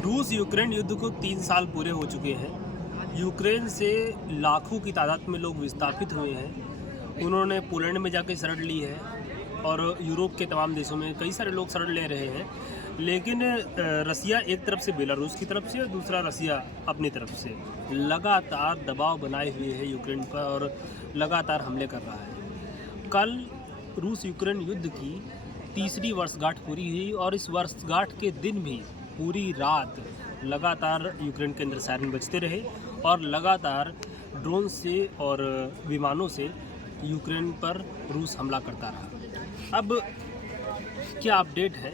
रूस यूक्रेन युद्ध को 3 साल पूरे हो चुके हैं। यूक्रेन से लाखों की तादाद में लोग विस्थापित हुए हैं। उन्होंने पोलैंड में जाके शरण ली है और यूरोप के तमाम देशों में कई सारे लोग शरण ले रहे हैं। लेकिन रसिया एक तरफ से बेलारूस की तरफ से और दूसरा रसिया अपनी तरफ से लगातार दबाव बनाए हुए है यूक्रेन पर और लगातार हमले कर रहा है। कल रूस यूक्रेन युद्ध की तीसरी वर्षगांठ पूरी हुई और इस वर्षगांठ के दिन भी पूरी रात लगातार यूक्रेन के अंदर सायरन बजते रहे और लगातार ड्रोन से और विमानों से यूक्रेन पर रूस हमला करता रहा। अब क्या अपडेट है?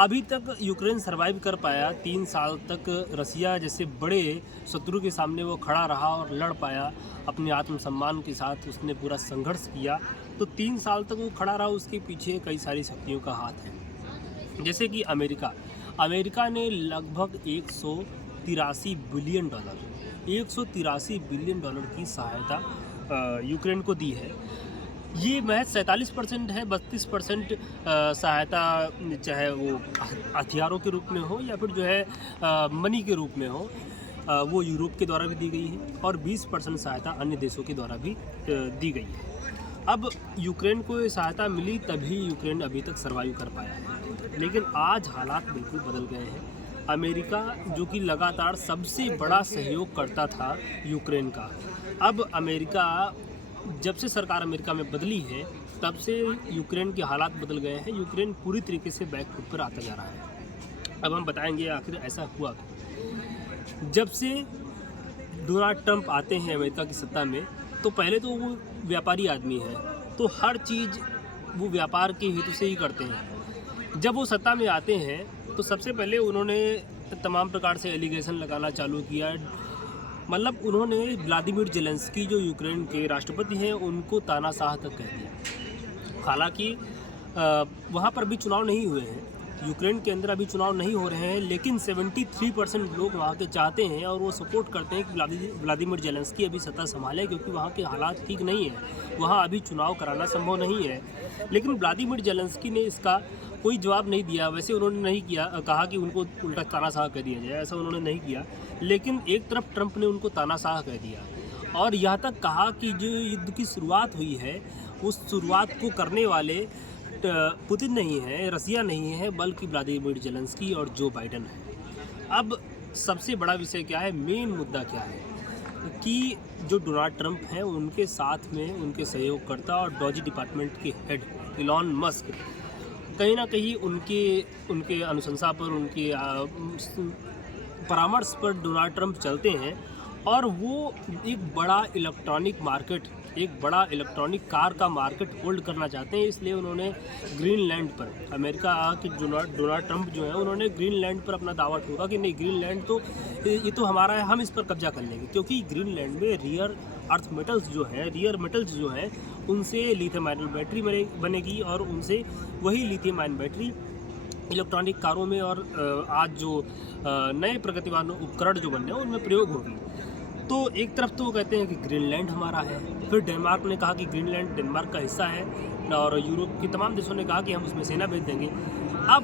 अभी तक यूक्रेन सरवाइव कर पाया। 3 साल तक रसिया जैसे बड़े शत्रु के सामने वो खड़ा रहा और लड़ पाया। अपने आत्मसम्मान के साथ उसने पूरा संघर्ष किया। तो 3 साल तक वो खड़ा रहा। उसके पीछे कई सारी शक्तियों का हाथ है, जैसे कि अमेरिका ने लगभग 183 बिलियन डॉलर की सहायता यूक्रेन को दी है। ये महज 47% है। 32% सहायता चाहे वो हथियारों के रूप में हो या फिर जो है मनी के रूप में हो, वो यूरोप के द्वारा भी दी गई है और 20% सहायता अन्य देशों के द्वारा भी दी गई है। अब यूक्रेन को ये सहायता मिली तभी यूक्रेन अभी तक सर्वाइव कर पाया है। लेकिन आज हालात बिल्कुल बदल गए हैं। अमेरिका जो कि लगातार सबसे बड़ा सहयोग करता था यूक्रेन का, अब अमेरिका जब से सरकार अमेरिका में बदली है तब से यूक्रेन के हालात बदल गए हैं। यूक्रेन पूरी तरीके से बैकफुट पर आता जा रहा है। अब हम बताएंगे आखिर ऐसा हुआ क्यों। जब से डोनाल्ड ट्रंप आते हैं अमेरिका की सत्ता में, तो पहले तो वो व्यापारी आदमी है, तो हर चीज़ वो व्यापार के हेतु से ही करते हैं। जब वो सत्ता में आते हैं तो सबसे पहले उन्होंने तमाम प्रकार से एलिगेशन लगाना चालू किया। मतलब उन्होंने व्लादिमीर जेलेंस्की जो यूक्रेन के राष्ट्रपति हैं उनको तानाशाह तक कह दिया। हालांकि वहाँ पर भी चुनाव नहीं हुए हैं, यूक्रेन के अंदर अभी चुनाव नहीं हो रहे हैं, लेकिन 73% लोग वहाँ के चाहते हैं और वो सपोर्ट करते हैं कि व्लादिमीर जेलेंस्की अभी सत्ता संभाले, क्योंकि वहाँ के हालात ठीक नहीं है, वहाँ अभी चुनाव कराना संभव नहीं है। लेकिन व्लादिमीर जेलेंस्की ने इसका कोई जवाब नहीं दिया। वैसे उन्होंने नहीं किया, कहा कि उनको उल्टा तानाशाह कह दिया जाए, ऐसा उन्होंने नहीं किया। लेकिन एक तरफ ट्रंप ने उनको तानाशाह कह दिया और यहाँ तक कहा कि जो युद्ध की शुरुआत हुई है उस शुरुआत को करने वाले पुतिन नहीं है, रसिया नहीं है, बल्कि व्लादिमीर जेलेंस्की और जो बाइडेन है। अब सबसे बड़ा विषय क्या है, मेन मुद्दा क्या है कि जो डोनाल्ड ट्रंप हैं उनके साथ में उनके सहयोगकर्ता और डॉजी डिपार्टमेंट के हेड इलॉन मस्क कहीं ना कहीं उनके अनुशंसा पर, उनके परामर्श पर डोनाल्ड ट्रंप चलते हैं और वो एक बड़ा इलेक्ट्रॉनिक कार का मार्केट होल्ड करना चाहते हैं। इसलिए उन्होंने ग्रीनलैंड पर, अमेरिका के डोनाल्ड ट्रंप जो है उन्होंने ग्रीनलैंड पर अपना दावा ठोका कि नहीं, ग्रीनलैंड तो ये तो हमारा है, हम इस पर कब्जा कर लेंगे, क्योंकि ग्रीनलैंड में रियर मेटल्स जो हैं उनसे लिथियम आयन बैटरी बनेगी और उनसे वही लिथियम आयन बैटरी इलेक्ट्रॉनिक कारों में और आज जो नए प्रगतिवान उपकरण जो बन रहे हैं उनमें प्रयोग होगी। तो एक तरफ तो वो कहते हैं कि ग्रीनलैंड हमारा है, फिर डेनमार्क ने कहा कि ग्रीनलैंड डेनमार्क का हिस्सा है और यूरोप के तमाम देशों ने कहा कि हम उसमें सेना भेज देंगे। अब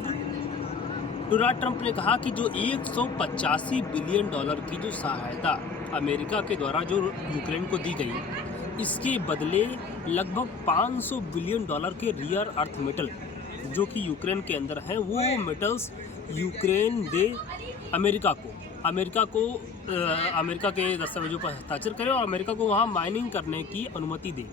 डोनाल्ड ट्रंप ने कहा कि जो 185 बिलियन डॉलर की जो सहायता अमेरिका के द्वारा जो यूक्रेन को दी गई, इसके बदले लगभग 500 बिलियन डॉलर के रियर अर्थ मेटल जो कि यूक्रेन के अंदर हैं, वो मेटल्स यूक्रेन दे अमेरिका के दस्तावेजों पर हस्ताक्षर करें और अमेरिका को वहाँ माइनिंग करने की अनुमति दे।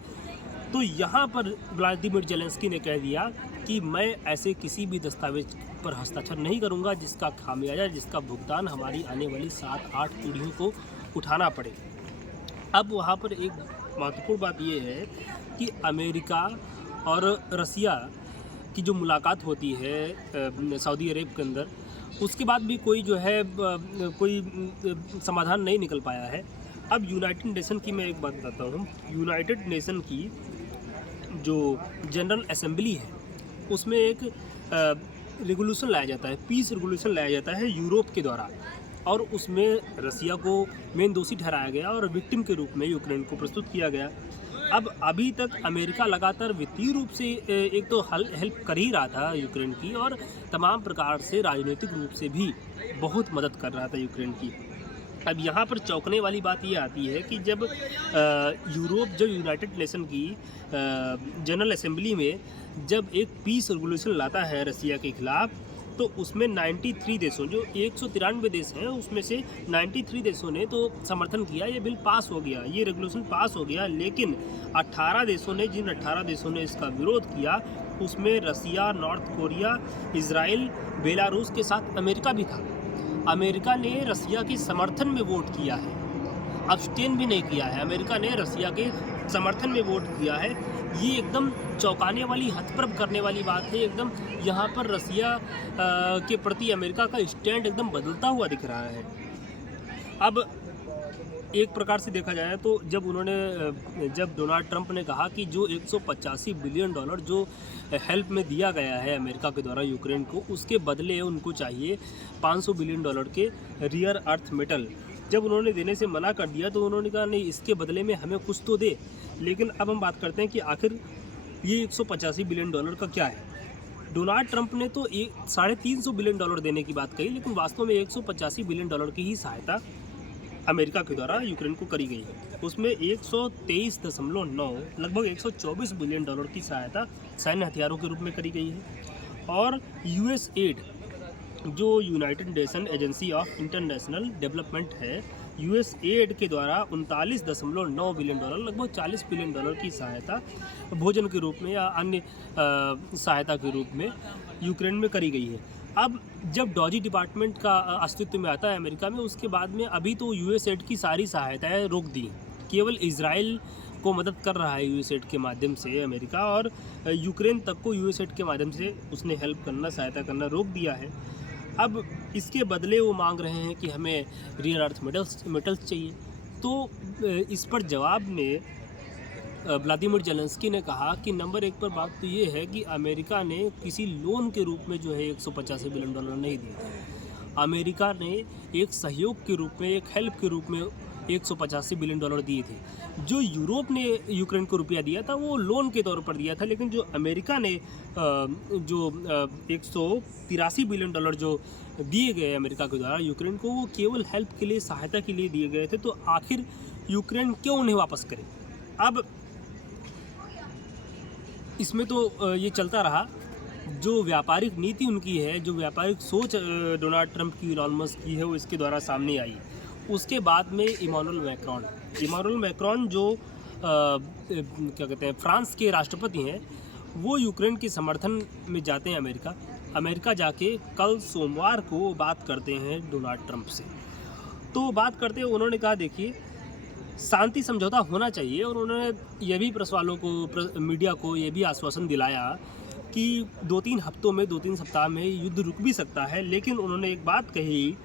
तो यहाँ पर व्लादिमीर जेलेंस्की ने कह दिया कि मैं ऐसे किसी भी दस्तावेज पर हस्ताक्षर नहीं करूँगा जिसका खामियाजा, जिसका भुगतान हमारी आने वाली 7-8 पीढ़ियों को उठाना पड़े। अब वहाँ पर एक महत्वपूर्ण बात ये है कि अमेरिका और रसिया की जो मुलाकात होती है सऊदी अरब के अंदर, उसके बाद भी कोई जो है कोई समाधान नहीं निकल पाया है। अब यूनाइटेड नेशन की मैं एक बात बताता हूँ। यूनाइटेड नेशन की जो जनरल असेंबली है उसमें एक रेगुलेशन लाया जाता है, पीस रेगुलेशन लाया जाता है यूरोप के द्वारा, और उसमें रसिया को मेन दोषी ठहराया गया और विक्टिम के रूप में यूक्रेन को प्रस्तुत किया गया। अब अभी तक अमेरिका लगातार वित्तीय रूप से एक तो हेल्प कर ही रहा था यूक्रेन की, और तमाम प्रकार से राजनीतिक रूप से भी बहुत मदद कर रहा था यूक्रेन की। अब यहाँ पर चौंकने वाली बात ये आती है कि जब यूनाइटेड नेशन की जनरल असेंबली में जब एक पीस रेजोल्यूशन लाता है रसिया के खिलाफ, तो उसमें 93 देशों, जो 193 देश हैं उसमें से 93 देशों ने तो समर्थन किया, ये बिल पास हो गया, ये रेजोल्यूशन पास हो गया। लेकिन 18 देशों ने, जिन 18 देशों ने इसका विरोध किया, उसमें रसिया, नॉर्थ कोरिया, इजराइल, बेलारूस के साथ अमेरिका भी था। अमेरिका ने रसिया के समर्थन में वोट किया है, अब्सटेन भी नहीं किया है, अमेरिका ने रसिया के समर्थन में वोट किया है। ये एकदम चौंकाने वाली, हतप्रभ करने वाली बात है। एकदम यहाँ पर रसिया के प्रति अमेरिका का स्टैंड एकदम बदलता हुआ दिख रहा है। अब एक प्रकार से देखा जाए तो जब डोनाल्ड ट्रंप ने कहा कि जो 185 बिलियन डॉलर जो हेल्प में दिया गया है अमेरिका के द्वारा यूक्रेन को, उसके बदले उनको चाहिए 500 बिलियन डॉलर के रियर अर्थ मेटल, जब उन्होंने देने से मना कर दिया तो उन्होंने कहा नहीं, इसके बदले में हमें कुछ तो दे। लेकिन अब हम बात करते हैं कि आखिर ये 185 बिलियन डॉलर का क्या है। डोनाल्ड ट्रंप ने तो 350 बिलियन डॉलर देने की बात कही, लेकिन वास्तव में 185 बिलियन डॉलर की ही सहायता अमेरिका के द्वारा यूक्रेन को करी गई है। उसमें 123.9 लगभग 124 बिलियन डॉलर की सहायता सैन्य हथियारों के रूप में करी गई है। और यूएसएड, जो United nation agency of international development है, यूएसएड के द्वारा 39.9 बिलियन डॉलर, लगभग 40 बिलियन डॉलर की सहायता भोजन के रूप में या अन्य सहायता के रूप में यूक्रेन में करी गई है। अब जब डॉजी डिपार्टमेंट का अस्तित्व में आता है अमेरिका में, उसके बाद में अभी तो यूएसएड की सारी सहायताएं रोक दी, केवल इजराइल को मदद कर रहा है यूएसएड के माध्यम से अमेरिका, और यूक्रेन तक को यूएसएड के माध्यम से उसने हेल्प करना, सहायता करना रोक दिया है। अब इसके बदले वो मांग रहे हैं कि हमें रियर अर्थ मेटल्स चाहिए। तो इस पर जवाब में व्लादिमीर जेलेंस्की ने कहा कि नंबर एक पर बात तो ये है कि अमेरिका ने किसी लोन के रूप में जो है 185 बिलियन डॉलर नहीं दिए। अमेरिका ने एक सहयोग के रूप में, एक हेल्प के रूप में 185 बिलियन डॉलर दिए थे। जो यूरोप ने यूक्रेन को रुपया दिया था वो लोन के तौर पर दिया था, लेकिन जो अमेरिका ने जो 183 बिलियन डॉलर जो दिए गए अमेरिका के द्वारा यूक्रेन को, वो केवल हेल्प के लिए, सहायता के लिए दिए गए थे। तो आखिर यूक्रेन क्यों उन्हें वापस करे? अब इसमें तो ये चलता रहा, जो व्यापारिक नीति उनकी है, जो व्यापारिक सोच डोनाल्ड ट्रंप की, इलॉन मस्क की है, वो इसके द्वारा सामने आई। उसके बाद में इमानुएल मैक्रोन जो क्या कहते हैं, फ्रांस के राष्ट्रपति हैं, वो यूक्रेन के समर्थन में जाते हैं अमेरिका जाके कल सोमवार को बात करते हैं डोनाल्ड ट्रंप से। तो बात करते हुए उन्होंने कहा, देखिए शांति समझौता होना चाहिए, और उन्होंने ये भी प्रेस वालों को, मीडिया को ये भी आश्वासन दिलाया कि 2-3 हफ्तों में, 2-3 सप्ताह में युद्ध रुक भी सकता है। लेकिन उन्होंने एक बात कही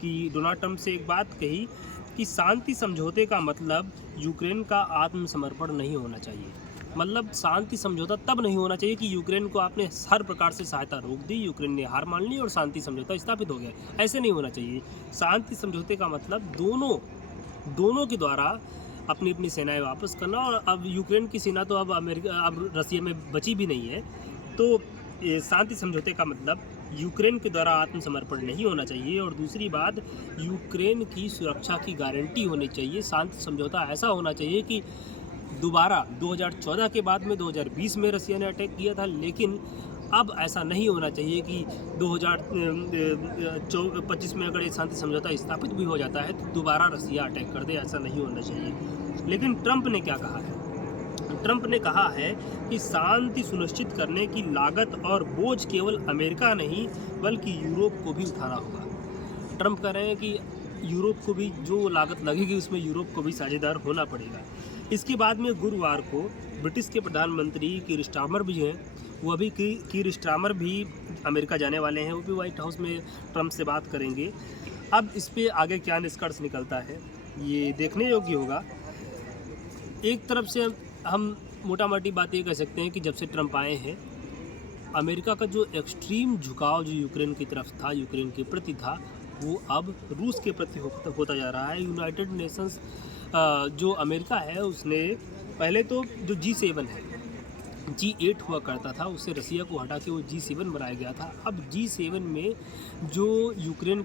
कि डोनाल्ड ट्रंप से एक बात कही कि शांति समझौते का मतलब यूक्रेन का आत्मसमर्पण नहीं होना चाहिए। मतलब शांति समझौता तब नहीं होना चाहिए कि यूक्रेन को आपने हर प्रकार से सहायता रोक दी, यूक्रेन ने हार मान ली और शांति समझौता स्थापित हो गया। ऐसे नहीं होना चाहिए। शांति समझौते का मतलब दोनों के द्वारा अपनी अपनी सेनाएं वापस करना, और अब यूक्रेन की सेना तो अब रसिया में बची भी नहीं है। तो शांति समझौते का मतलब यूक्रेन के द्वारा आत्मसमर्पण नहीं होना चाहिए, और दूसरी बात, यूक्रेन की सुरक्षा की गारंटी होनी चाहिए। शांति समझौता ऐसा होना चाहिए कि दोबारा 2014 के बाद में 2020 में रसिया ने अटैक किया था, लेकिन अब ऐसा नहीं होना चाहिए कि 2025 में अगर ये शांति समझौता स्थापित भी हो जाता है तो दोबारा रसिया अटैक कर दे, ऐसा नहीं होना चाहिए। लेकिन ट्रंप ने क्या कहा है? ट्रंप ने कहा है कि शांति सुनिश्चित करने की लागत और बोझ केवल अमेरिका नहीं बल्कि यूरोप को भी उठाना होगा। ट्रंप कह रहे हैं कि यूरोप को भी जो लागत लगेगी उसमें यूरोप को भी साझेदार होना पड़ेगा। इसके बाद में गुरुवार को ब्रिटिश के प्रधानमंत्री कीर स्टारमर भी हैं, वो अभी कीर स्टारमर भी अमेरिका जाने वाले हैं, वो भी व्हाइट हाउस में ट्रंप से बात करेंगे। अब इस पे आगे क्या निष्कर्ष निकलता है ये देखने योग्य होगा। एक तरफ से हम मोटा मोटी बात ये कह सकते हैं कि जब से ट्रंप आए हैं, अमेरिका का जो एक्सट्रीम झुकाव जो यूक्रेन की तरफ था, यूक्रेन के प्रति था, वो अब रूस के प्रति होता जा रहा है। यूनाइटेड नेशंस जो अमेरिका है उसने पहले तो जो G7 है, G8 हुआ करता था, उससे रसिया को हटा के वो G7 बनाया गया था। अब G7 में जो यूक्रेन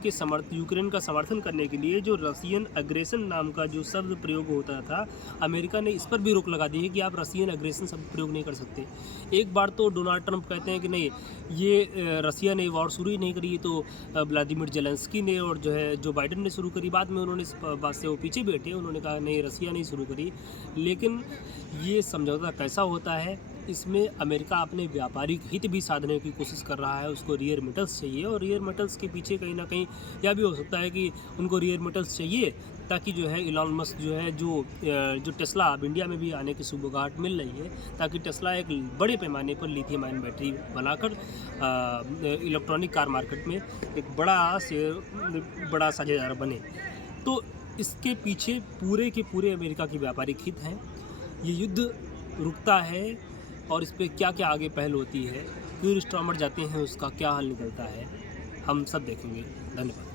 का समर्थन करने के लिए जो रसियन अग्रेशन नाम का जो शब्द प्रयोग होता था, अमेरिका ने इस पर भी रोक लगा दी है कि आप रसियन अग्रेशन शब्द प्रयोग नहीं कर सकते। एक बार तो डोनाल्ड ट्रंप कहते हैं कि नहीं, ये रसिया ने वॉर शुरू ही नहीं करी, ये तो व्लादिमीर जेलेंस्की ने और जो है जो बाइडन ने शुरू करी। बाद में उन्होंने इस बात से वो पीछे बैठे, उन्होंने कहा नहीं, रसिया ने शुरू करी। लेकिन ये समझौता कैसा होता है, इसमें अमेरिका अपने व्यापारिक हित भी साधने की कोशिश कर रहा है। उसको रेयर मेटल्स चाहिए और रेयर मेटल्स के पीछे कहीं ना कहीं यह भी हो सकता है कि उनको रेयर मेटल्स चाहिए ताकि जो है इलॉन मस्क जो है जो टेस्ला अब इंडिया में भी आने की सुबगाहट मिल रही है, ताकि टेस्ला एक बड़े पैमाने पर लिथियम आयन बैटरी बनाकर इलेक्ट्रॉनिक कार मार्केट में एक बड़ा साझेदार बने। तो इसके पीछे पूरे के पूरे अमेरिका की व्यापारिक हित हैं। ये युद्ध रुकता है और इस पर क्या क्या आगे पहल होती है, क्यों स्टॉर्मर जाते हैं, उसका क्या हल निकलता है, हम सब देखेंगे। धन्यवाद।